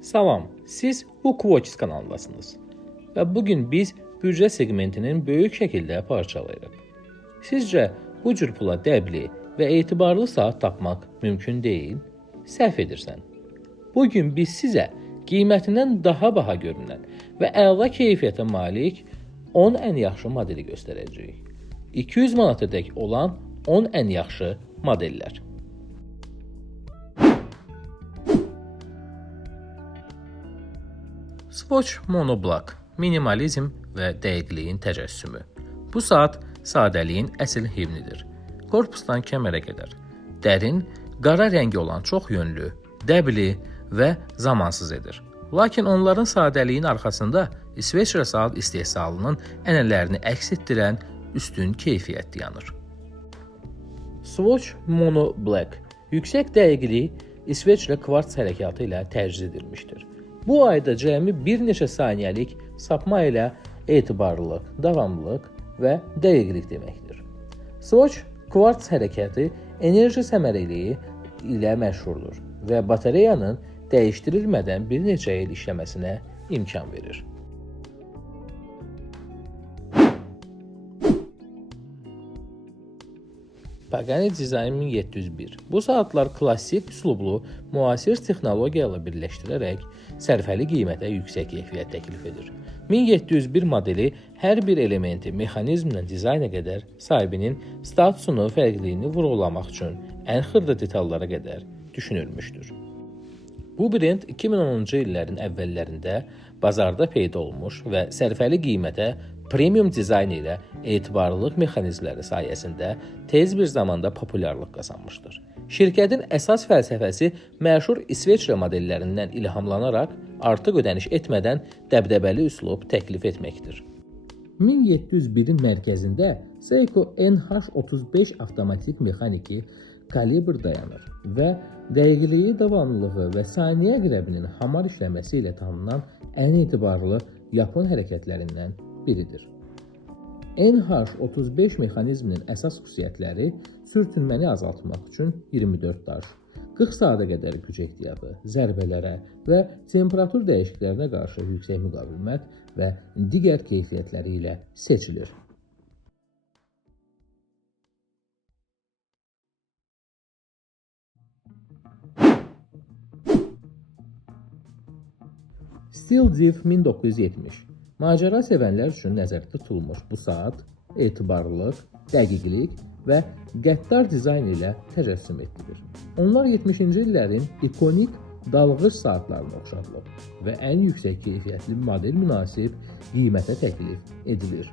Salam, siz Hookworks kanalındasınız və bugün biz büdcə segmentinin böyük şəkildə parçalayırıq. Sizcə bu cür pula dəbli və etibarlı saat tapmaq mümkün deyil? Səhv edirsən. Bugün biz sizə qiymətindən daha baha görünən və əla keyfiyyətə malik 10 ən yaxşı modeli göstərəcəyik. 200 manata dək olan 10 ən yaxşı modellər. Swatch Monoblock, minimalizm və dəqiqliyin təcəssümü. Bu saat sadəliyin əsl himnidir. Korpusdan kəmərə qədər. Dərin, qara rəngi olan çox yönlü, dəbli və zamansız edir. Lakin onların sadəliyin arxasında İsveçrə saat istehsalının ənənələrini əks etdirən üstün keyfiyyət dayanır. Swatch Mono Black yüksək dəqiqlik İsveçrə kvarts hərəkatı ilə tərciz edilmişdir. Bu ayda cəmi bir neçə saniyəlik sapma ilə etibarlılıq, davamlılıq və dəqiqlik deməkdir. Swatch kvarts hərəkəti enerji səmərəliliyi ilə məşhurdur və batareyanın dəyişdirilmədən bir neçə il işləməsinə imkan verir. Pagani Design 1701. Bu saatlar klassik üslublu, müasir texnologiya ilə birləşdirərək sərfəli qiymətə yüksək keyfiyyət təklif edir. 1701 modeli hər bir elementi mexanizmlə dizayna qədər sahibinin statusunu, fərqliyini vurğulamaq üçün ən xırda detallara qədər düşünülmüşdür. Bu brend 2010-cu illərin əvvəllərində bazarda peyda olmuş və sərfəli qiymətə premium dizayn ilə etibarlılıq mexanizmləri sayəsində tez bir zamanda populyarlıq qazanmışdır. Şirkətin əsas fəlsəfəsi məşhur İsveçrə modellərindən ilhamlanaraq artıq ödəniş etmədən dəbdəbəli üslub təklif etməkdir. 1701-in mərkəzində Seiko NH35 avtomatik mexaniki kalibr dayanır və dəqiqliyi, davamlılığı və saniyə əqrəbinin hamar işləməsi ilə tanınan ən etibarlı Yapon hərəkətlərindən biridir. NH35 mexanizminin əsas xüsusiyyətləri sürtünməni azaltmaq üçün 24 daş, 40 saata qədər güc ehtiyatı, zərbələrə və temperatur dəyişikliklərinə qarşı yüksək müqavimət və digər keyfiyyətləri ilə seçilir. Steel Div 1970. Macəra sevənlər üçün nəzərdə tutulmuş bu saat etibarlılıq, dəqiqlik və qəddar dizayn ilə təcəssüm etdirir. Onlar 70-ci illərin ikonik dalğıc saatlarına oxşadılıb və ən yüksək keyfiyyətli model münasib qiymətə təklif edilir.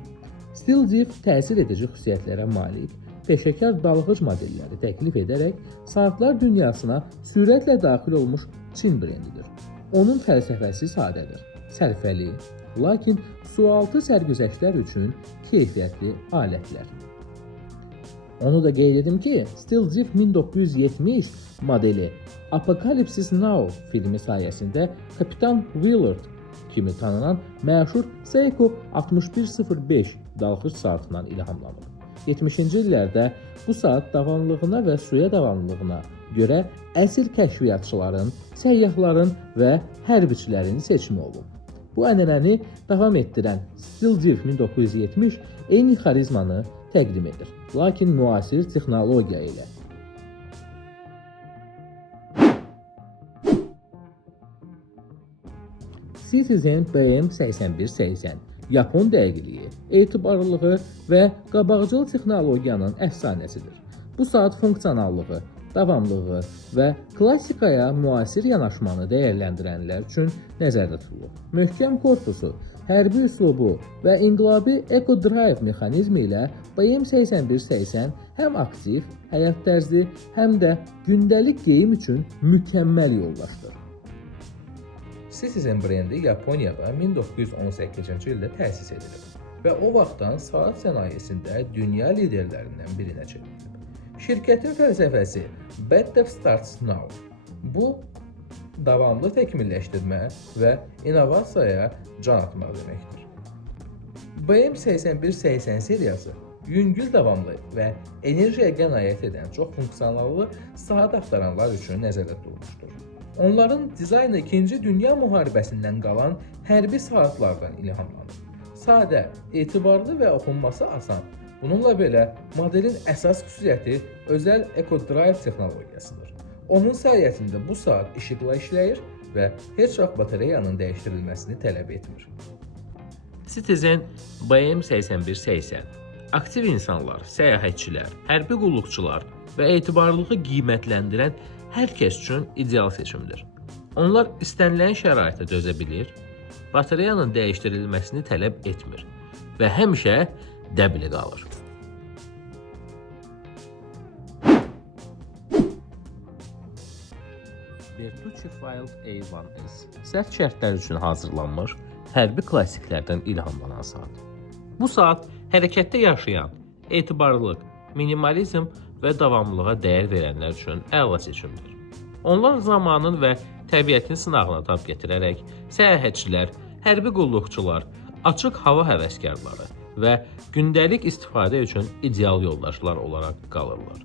Steel Div təsir edici xüsusiyyətlərə malik, peşəkar dalğıc modelləri təklif edərək saatlar dünyasına sürətlə daxil olmuş Çin brendidir. Onun fəlsəfəsi sadədir, sərfəli, lakin sualtı sərgüzəştlər üçün keyfiyyətli alətlər. Onu da qeyd edim ki, Steel Div 1970 modeli Apocalypse Now filmi sayəsində Kapitan Willard kimi tanınan məşhur Seiko 6105 dalğıc saatından ilhamlanıb. 70-ci illərdə bu saat davamlılığına və suya davamlılığına görə əsir kəşfiyyatçıların, səyyahların və hərbiçilərin seçimi olub. Bu ənənəni davam etdirən Steel Div 1970 eyni xarizmanı təqdim edir, lakin müasir texnologiya ilə. Citizen BM8180 Yapon dəqiqliyi, etibarlılığı və qabaqcıl texnologiyanın əfsanəsidir. Bu saat funksionallığı, davamlılığı və klassikaya müasir yanaşmanı dəyərləndirənlər üçün nəzərdə tutulur. Möhkəm korpusu, hərbi üslubu və inqilabi Eco Drive mexanizmi ilə BM8180 həm aktiv, həyat tərzi, həm də gündəlik geyim üçün mükəmməl yoldaşdır. Citizen brendi Yaponiyada 1918-ci ildə təsis edilib və o vaxtdan saat sənayesində dünya liderlərindən birinə çevrilib. Şirkətin fəlsəfəsi Better Starts Now. Bu, davamlı təkmilləşdirmə və innovasiyaya can atmaq deməkdir. BM8180 seriyası yüngül davamlı və enerjiyə qənaət edən çox funksionallı saat axtaranlar üçün nəzərdə tutulmuşdur. Onların dizaynı 2-ci Dünya müharibəsindən qalan hərbi saatlardan ilhamlanır. Sadə, etibarlı və oxunması asan. Bununla belə modelin əsas xüsusiyyəti özəl EcoDrive texnologiyasıdır. Onun sayəsində bu saat işıqla işləyir və heç vaxt batareyanın dəyişdirilməsini tələb etmir. Citizen BM8180 aktiv insanlar, səyahətçilər, hərbi qulluqçular və etibarlılığı qiymətləndirən hər kəs üçün ideal seçimdir. Onlar istənilən şəraitə dözə bilir, batareyanın dəyişdirilməsini tələb etmir və həmişə dəbli qalır. Bertucci Field A1S sərt şərtlər üçün hazırlanmış hərbi klassiklərdən ilhamlanan saat. Bu saat hərəkətdə yaşayan, etibarlılıq, minimalizm və davamlılığa dəyər verənlər üçün əla seçimdir. Onlar zamanın və təbiətin sınağına tab gətirərək səyahətçilər, hərbi qulluqçular, açıq hava həvəskarları və gündəlik istifadə üçün ideal yoldaşlar olaraq qalırlar.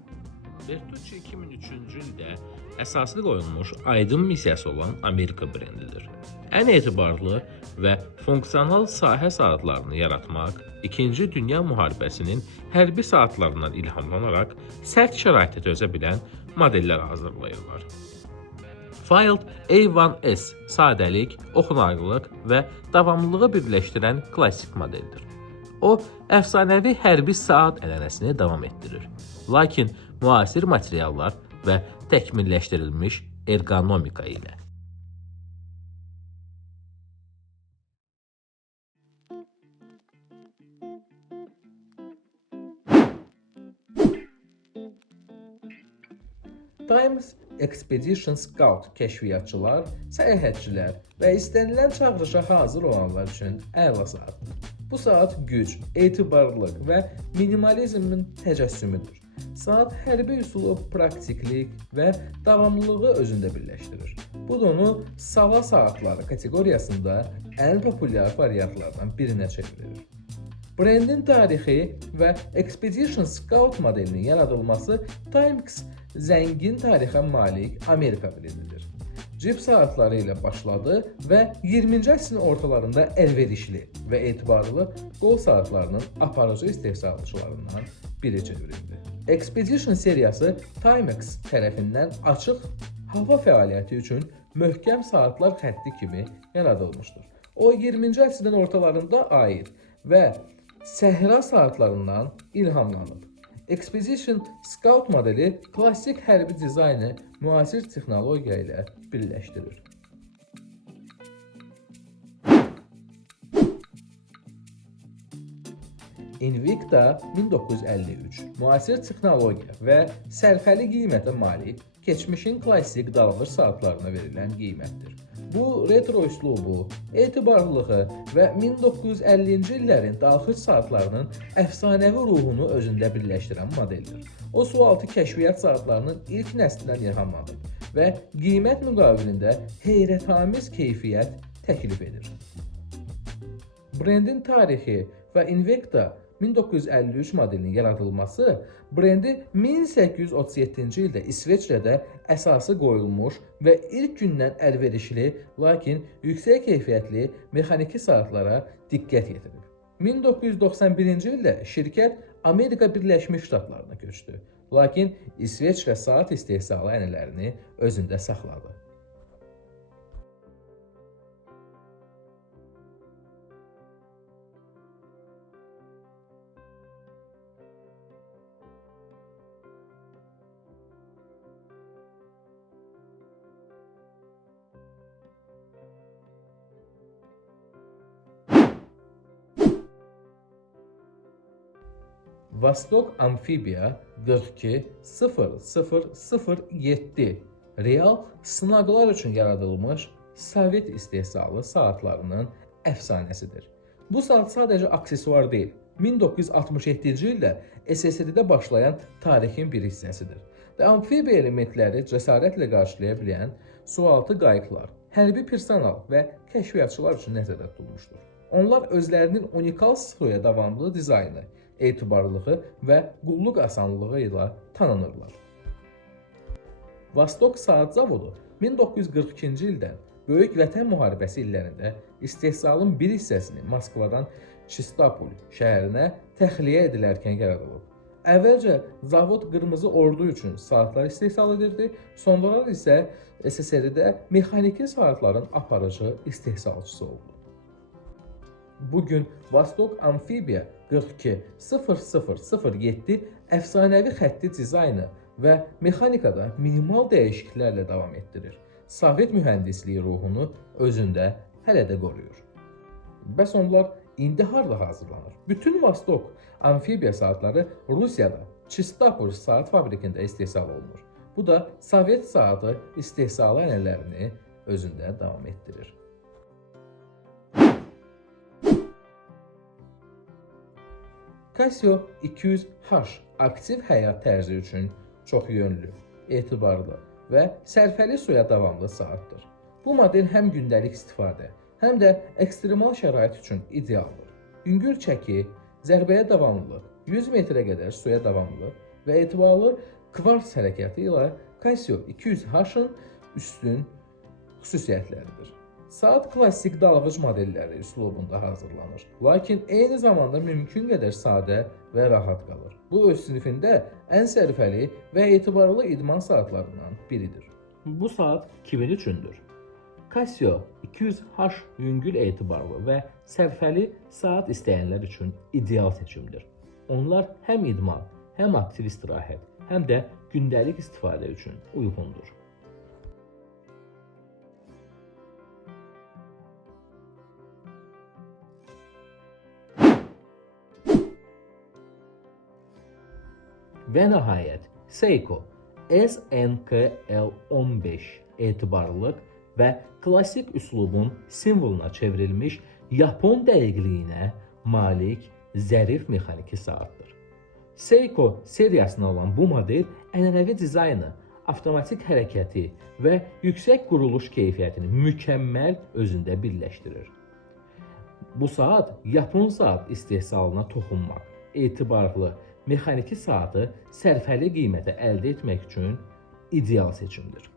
Bertucci 2003-cü ildə əsaslı qoyulmuş aydın missiyası olan Amerika brendidir. Ən etibarlı və funksional sahə saatlarını yaratmaq, 2-ci Dünya müharibəsinin hərbi saatlarından ilhamlanaraq sərt şəraitə dözə bilən modellər hazırlayırlar. Field A1S sadəlik, oxunarlılıq və davamlılığı birləşdirən klassik modeldir. O, əfsanəvi hərbi saat ənənəsini davam etdirir. Lakin müasir materiallar və təkmilləşdirilmiş ergonomika ilə. Times Expedition Scout kəşfiyyatçılar, səyahətçilər və istənilən çağırışa hazır olanlar üçün əla saatdır. Bu saat güc, etibarlılıq və minimalizmin təcəssümüdür. Saat hərbi üsulu, praktiklik və davamlılığı özündə birləşdirir. Bu da onu sala saatları kateqoriyasında ən populyar variantlardan birinə çevirir. Brendin tarixi və Expedition Scout modelinin yaradılması Timex zəngin tarixə malik Amerika brendidir. Cib saatları ilə başladı və 20-ci əsrin ortalarında əlverişli və etibarlı qol saatlarının aparıcı istehsalçılarından biri çevrildi. Expedition seriyası Timex tərəfindən açıq hava fəaliyyəti üçün möhkəm saatlar xətti kimi yaradılmışdır. O 20-ci əsrin ortalarında aid və səhra saatlarından ilhamlanıb. Expedition Scout modeli klassik hərbi dizaynı müasir texnologiya ilə birləşdirir. Invicta 1953 müasir texnologiya və sərfəli qiymətə malik keçmişin klassik dalğıc saatlarına verilən qiymətdir. Bu retro üslubu, etibarlılığı və 1950-ci illərin dalğıc saatlarının əfsanəvi ruhunu özündə birləşdirən modeldir. O, sualtı kəşfiyyat saatlarının ilk nəslindən ilhamlanıb və qiymət müqabilində heyrətamiz keyfiyyət təklif edir. Brendin tarixi və Invicta 1953 modelinin yaradılması brendi 1837-ci ildə İsveçrədə əsası qoyulmuş və ilk gündən əlverişli, lakin yüksək keyfiyyətli mexaniki saatlara diqqət yetirib. 1991-ci ildə şirkət Amerika Birləşmiş Ştatlarına köçdü, lakin İsveçrə saat istehsalı ənənələrini özündə saxladı. Vostok Amfibiya 42007 real sınaqlar üçün yaradılmış Sovet istehsalı saatlarının əfsanəsidir. Bu saat sadəcə aksesuar deyil, 1967-ci ildə SSRİ-də başlayan tarixin bir hissəsidir. Və amfibiya elementləri cəsarətlə qarşılaya bilən sualtı qayıqlar, hərbi personal və kəşfiyyatçılar üçün nəzərdə tutulmuşdur. Onlar özlərinin unikal sıxıya davamlı dizaynı, etibarlılığı və qulluq asanlığı ilə tanınırlar. Vostok Saat Zavodu 1942-ci ildən Böyük Vətən müharibəsi illərində istehsalın bir hissəsini Moskvadan Çistopol şəhərinə təxliyə edilərkən yaradılıb. Əvvəlcə zavod Qırmızı Ordu üçün saatlar istehsal edirdi, sonralar isə SSRİ-də mexaniki saatların aparıcı istehsalçısı oldu. Bugün Vostok Amfibiya 420007 əfsanəvi xətti dizaynı və mexanikada minimal dəyişikliklərlə davam etdirir. Sovet mühəndisliyi ruhunu özündə hələ də qoruyur. Bəs onlar indi harda hazırlanır? Bütün Vostok Amfibiya saatları Rusiyada Çistopol saat fabrikində istehsal olunur. Bu da Sovet saatı istehsalı ənənələrini özündə davam etdirir. Casio 200H aktiv həyat tərzi üçün çoxyönlü, etibarlı və sərfəli suya davamlı saatdır. Bu model həm gündəlik istifadə, həm də ekstremal şərait üçün idealdır. Yüngül çəki, zərbəyə davamlılıq, 100 metrə qədər suya davamlılıq və etibarlı kvarts hərəkəti ilə Casio 200H-ın üstün xüsusiyyətləridir. Saat klassik dalğıc modelləri üslubunda hazırlanır, lakin eyni zamanda mümkün qədər sadə və rahat qalır. Bu öz sinifində ən sərfəli və etibarlı idman saatlarından biridir. Bu saat kimin üçündür? Casio 200H yüngül, etibarlı və sərfəli saat istəyənlər üçün ideal seçimdir. Onlar həm idman, həm aktiv istirahət, həm də gündəlik istifadə üçün uyğundur. Və nəhayət, Seiko SNKL15 etibarlılıq və klassik üslubun simvoluna çevrilmiş Yapon dəqiqliyinə malik zərif mexaniki saatdır. Seiko seriyasına olan bu model ənənəvi dizaynı, avtomatik hərəkəti və yüksək quruluş keyfiyyətini mükəmməl özündə birləşdirir. Bu saat Yapon saat istehsalına toxunmaq, etibarlı, mexaniki saatı sərfəli qiymətə əldə etmək üçün ideal seçimdir.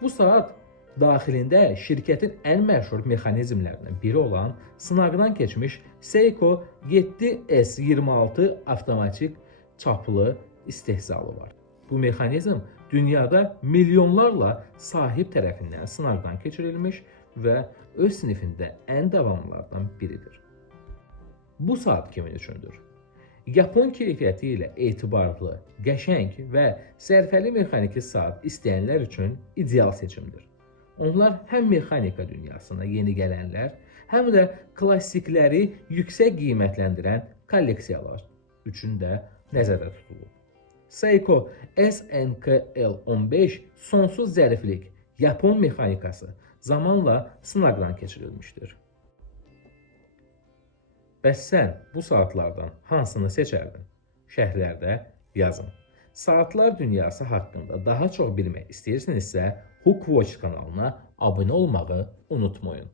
Bu saat daxilində şirkətin ən məşhur mexanizmlərindən biri olan sınaqdan keçmiş Seiko 7S26 avtomatik çaplı istehsalı var. Bu mexanizm dünyada milyonlarla sahib tərəfindən sınaqdan keçirilmiş və öz sinifində ən davamlılardan biridir. Bu saat kimin üçündür? Yapon keyfiyyəti ilə etibarlı, qəşəng və sərfəli mexaniki saat istəyənlər üçün ideal seçimdir. Onlar həm mexanika dünyasına yeni gələnlər, həm də klassikləri yüksək qiymətləndirən kolleksiyalar üçün də nəzərdə tutulub. Seiko SNKL15 sonsuz zəriflik, Yapon mexanikası zamanla sınaqdan keçirilmişdir. Bəs sən bu saatlardan hansını seçərdin? Şərhlərdə yazın. Saatlar dünyası haqqında daha çox bilmək istəyirsinizsə, Hook Watch kanalına abunə olmağı unutmayın.